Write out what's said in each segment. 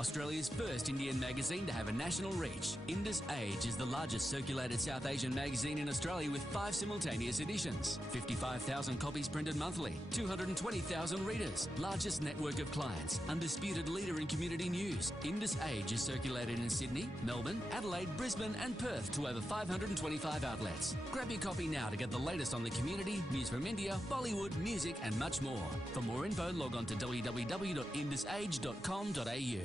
Australia's first Indian magazine to have a national reach, Indusage is the largest circulated South Asian magazine in Australia with 5 simultaneous editions, 55,000 copies printed monthly, 220,000 readers, largest network of clients, undisputed leader in community news. Indusage is circulated in Sydney, Melbourne, Adelaide, Brisbane and Perth to over 525 outlets. Grab your copy now to get the latest on the community, news from India, Bollywood, music and much more. For more info, log on to www.indusage.com.au.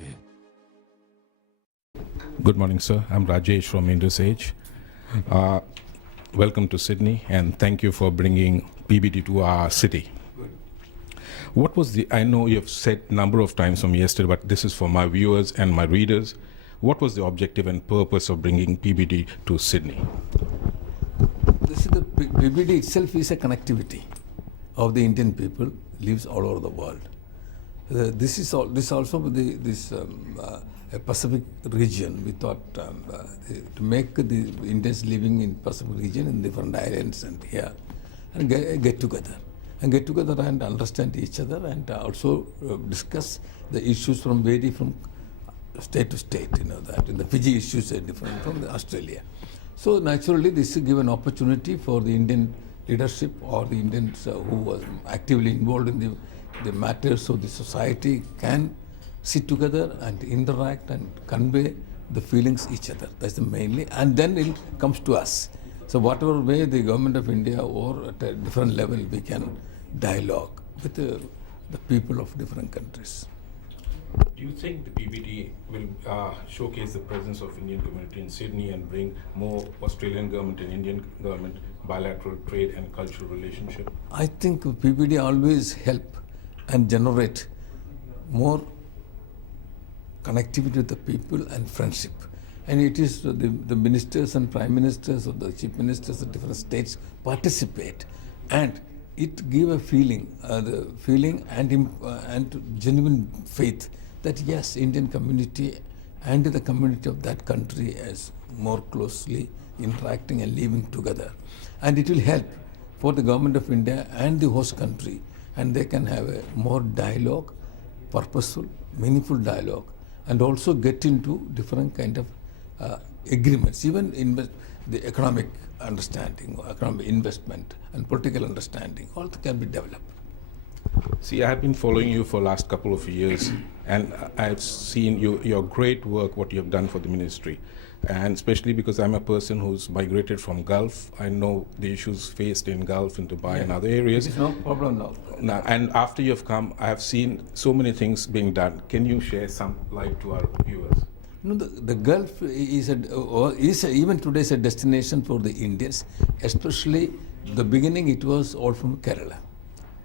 Good morning, sir. I'm Rajesh from indusage. Welcome to Sydney, and thank you for bringing PBD to our city. What was I know you've said a number of times from yesterday, but this is for my viewers and my readers. What was the objective and purpose of bringing PBD to Sydney? The PBD itself is a connectivity of the Indian people lives all over the world. This also a Pacific region. We thought to make the Indians living in Pacific region in different islands and here and get together and understand each other and also discuss the issues from state to state. You know that in the Fiji issues are different from Australia. So naturally, this will give an opportunity for the Indian leadership or the Indians who was actively involved in the matters of the society can sit together and interact and convey the feelings each other. That's the mainly, and then it comes to us. So whatever way the government of India or at a different level we can dialogue with the people of different countries. Do you think the PBD will showcase the presence of Indian community in Sydney and bring more Australian government and Indian government bilateral trade and cultural relationship? I think PBD always help and generate more connectivity with the people and friendship. And it is the ministers and prime ministers or the chief ministers of different states participate, and it give a feeling, and genuine faith that yes, Indian community and the community of that country is more closely interacting and living together. And it will help for the government of India and the host country, and they can have a more dialogue, purposeful, meaningful dialogue, and also get into different kind of agreements, even the economic understanding, economic investment and political understanding, all can be developed. See, I have been following you for last couple of years, and I've seen your great work, what you have done for the ministry. And especially because I'm a person who's migrated from Gulf, I know the issues faced in Gulf, in Dubai and other areas. It's no problem now. And after you've come, I have seen so many things being done. Can you share some light to our viewers? No, the Gulf is even today is a destination for the Indians, especially the beginning it was all from Kerala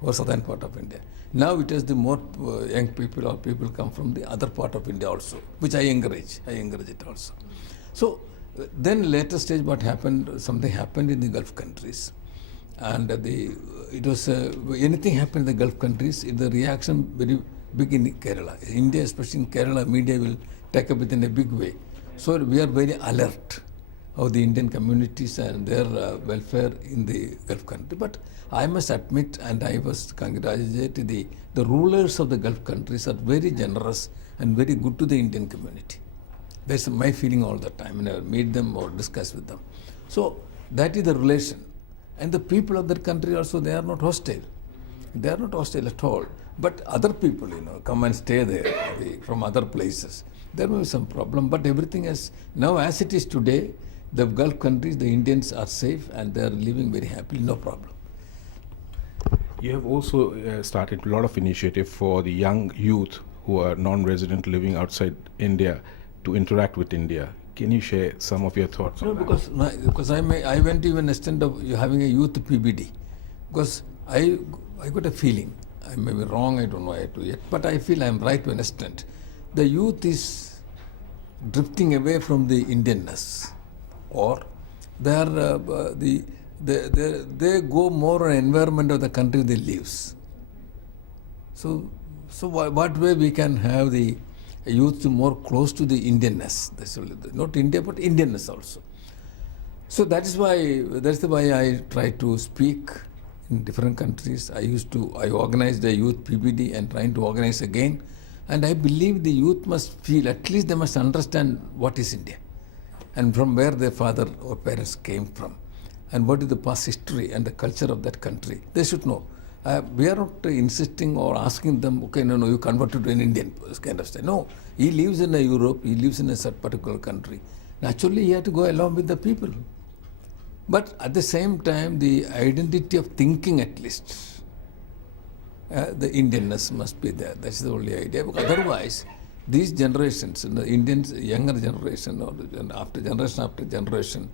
or southern part of India. Now it is the more young people or people come from the other part of India also, which I encourage it also. So then later stage what happened, something happened in the Gulf countries, and it was anything happened in the Gulf countries, the reaction very big in Kerala. India, especially in Kerala, media will take up it in a big way. So we are very alert of the Indian communities and their welfare in the Gulf country. But I must admit, and I must congratulate the rulers of the Gulf countries are very generous and very good to the Indian community. That's my feeling all the time when I meet them or discuss with them. So that is the relation. And the people of that country also, they are not hostile. They are not hostile at all. But other people, come and stay there from other places. There may be some problem, but everything is, now as it is today, the Gulf countries, the Indians are safe and they are living very happily, no problem. You have also started a lot of initiative for the young youth who are non-resident living outside India to interact with India. Can you share some of your thoughts on that? Because I went to even extent of having a youth PBD, because I got a feeling, I may be wrong, I don't know yet, but I feel I am right to an extent. The youth is drifting away from the Indianness, or they go more on environment of the country they live. So what way we can have the youth more close to the Indianness? That's not India, but Indianness also. So that's why I try to speak in different countries. I organized a youth PBD and trying to organize again, And I believe the youth must feel, at least they must understand what is India and from where their father or parents came from and what is the past history and the culture of that country. They should know. We are not insisting or asking them, okay, no, you converted to an Indian kind of style. No, he lives in Europe, he lives in a particular country. Naturally, he had to go along with the people. But at the same time, the identity of thinking at least, the Indianness must be there. That's the only idea. Because otherwise, these generations, the Indians, younger generation or after generation,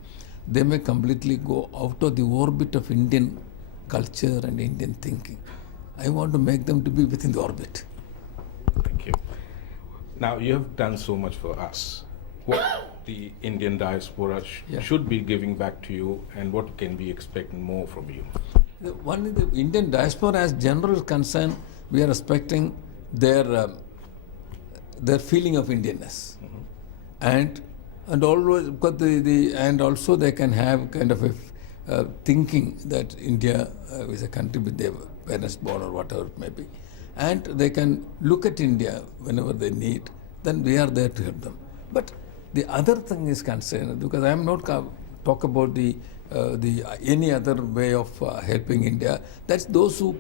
they may completely go out of the orbit of Indian culture and Indian thinking. I want to make them to be within the orbit. Thank you. Now, you have done so much for us. What the Indian diaspora should be giving back to you, and what can we expect more from you? One is the Indian diaspora as general concern, we are respecting their feeling of Indianness. And always, because and also they can have kind of a thinking that India is a country with their parents born or whatever it may be. And they can look at India whenever they need, then we are there to help them. But the other thing is concerned, because I am not talk about the any other way of helping India. That's those who,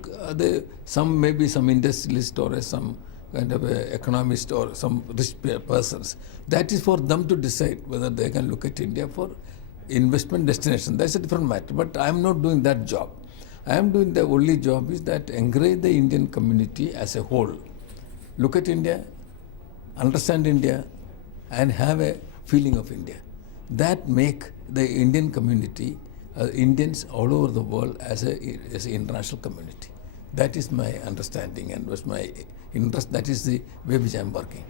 maybe some industrialist or some kind of a economist or some rich persons. That is for them to decide whether they can look at India for investment destination. That's a different matter. But I am not doing that job. I am doing the only job is that encourage the Indian community as a whole. Look at India, understand India, and have a feeling of India. That make the Indian community, Indians all over the world as an international community. That is my understanding and was my interest. That is the way which I am working,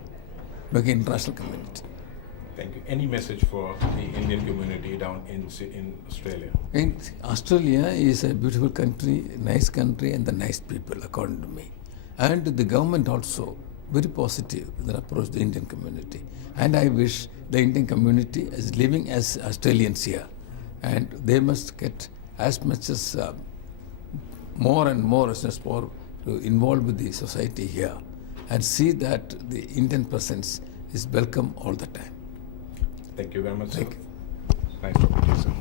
making international community. Thank you. Any message for the Indian community down in Australia? Australia is a beautiful country, nice country, and the nice people, according to me. And the government also very positive in the approach to the Indian community. And I wish the Indian community is living as Australians here, and they must get as much as more and more as possible to involve with the society here and see that the Indian presence is welcome all the time. Thank you very much, sir. Thank you. Nice talking to you, sir.